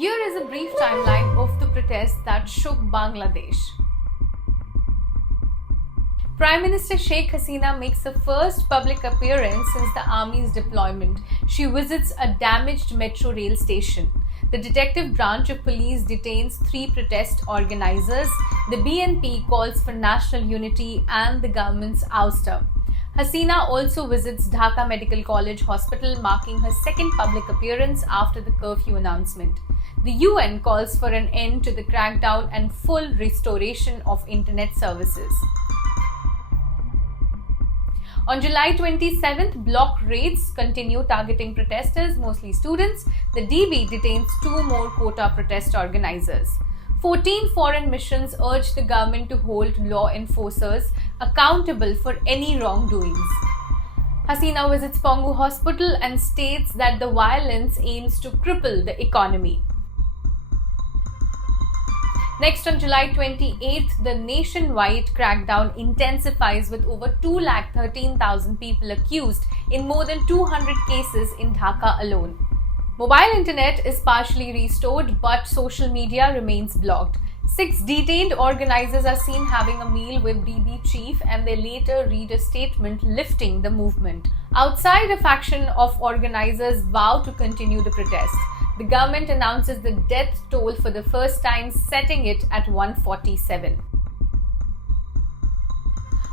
Here is a brief timeline of the protests that shook Bangladesh. Prime Minister Sheikh Hasina makes her first public appearance since the army's deployment. She visits a damaged metro rail station. The detective branch of police detains 3 protest organizers. The BNP calls for national unity and the government's ouster. Hasina also visits Dhaka Medical College Hospital, marking her second public appearance after the curfew announcement. The UN calls for an end to the crackdown and full restoration of internet services. On July 27th, block raids continue targeting protesters, mostly students. The DB detains 2 more quota protest organizers. 14 foreign missions urge the government to hold law enforcers accountable for any wrongdoings. Hasina visits Pongu Hospital and states that the violence aims to cripple the economy. Next, on July 28th, the nationwide crackdown intensifies with over 213,000 people accused in more than 200 cases in Dhaka alone. Mobile internet is partially restored, but social media remains blocked. 6 detained organizers are seen having a meal with DB chief, and they later read a statement lifting the movement. Outside, a faction of organizers vow to continue the protest. The government announces the death toll for the first time, setting it at 147.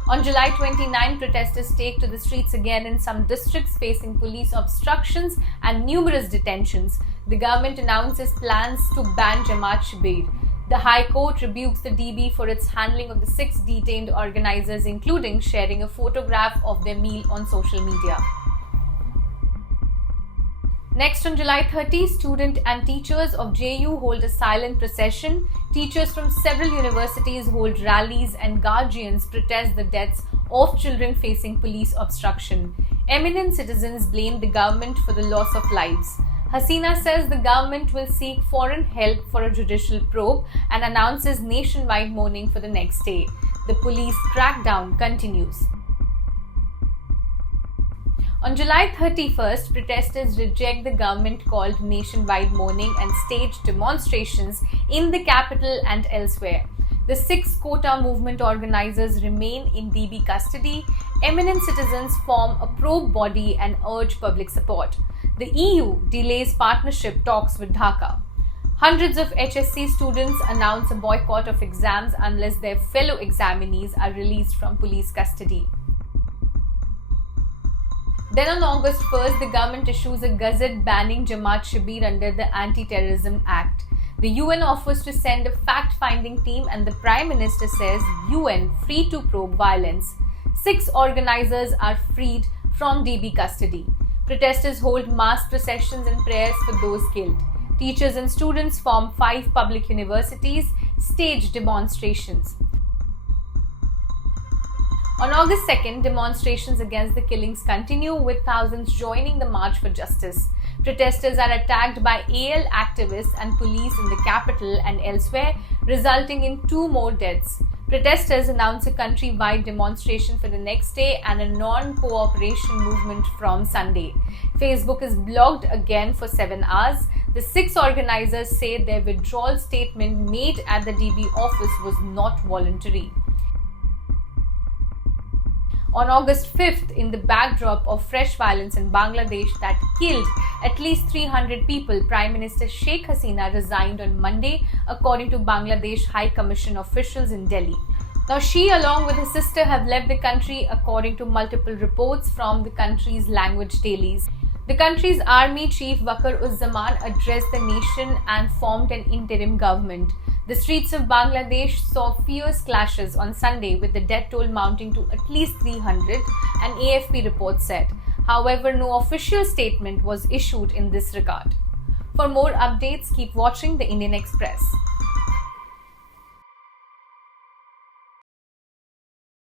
On July 29, protesters take to the streets again in some districts, facing police obstructions and numerous detentions. The government announces plans to ban Jamaat Shibir. The High Court rebukes the DB for its handling of the 6 detained organizers, including sharing a photograph of their meal on social media. Next, on July 30, students and teachers of JU hold a silent procession. Teachers from several universities hold rallies, and guardians protest the deaths of children facing police obstruction. Eminent citizens blame the government for the loss of lives. Hasina says the government will seek foreign help for a judicial probe and announces nationwide mourning for the next day. The police crackdown continues. On July 31st, protesters reject the government-called nationwide mourning and stage demonstrations in the capital and elsewhere. The 6 quota movement organizers remain in DB custody. Eminent citizens form a probe body and urge public support. The EU delays partnership talks with Dhaka. Hundreds of HSC students announce a boycott of exams unless their fellow examinees are released from police custody. Then on August 1st, the government issues a gazette banning Jamaat Shibir under the Anti-Terrorism Act. The UN offers to send a fact-finding team, and the Prime Minister says UN free to probe violence. 6 organizers are freed from DB custody. Protesters hold mass processions and prayers for those killed. Teachers and students from 5 public universities stage demonstrations. On August 2nd, demonstrations against the killings continue, with thousands joining the March for Justice. Protesters are attacked by AL activists and police in the capital and elsewhere, resulting in 2 more deaths. Protesters announce a country-wide demonstration for the next day and a non-cooperation movement from Sunday. Facebook is blocked again for 7 hours. The 6 organizers say their withdrawal statement made at the DB office was not voluntary. On August 5th, in the backdrop of fresh violence in Bangladesh that killed at least 300 people, Prime Minister Sheikh Hasina resigned on Monday, according to Bangladesh High Commission officials in Delhi. Now, she, along with her sister, have left the country, according to multiple reports from the country's language dailies. The country's army chief Wakar-uz-Zaman addressed the nation and formed an interim government. The streets of Bangladesh saw fierce clashes on Sunday, with the death toll mounting to at least 300, an AFP report said. However, no official statement was issued in this regard. For more updates, keep watching the Indian Express.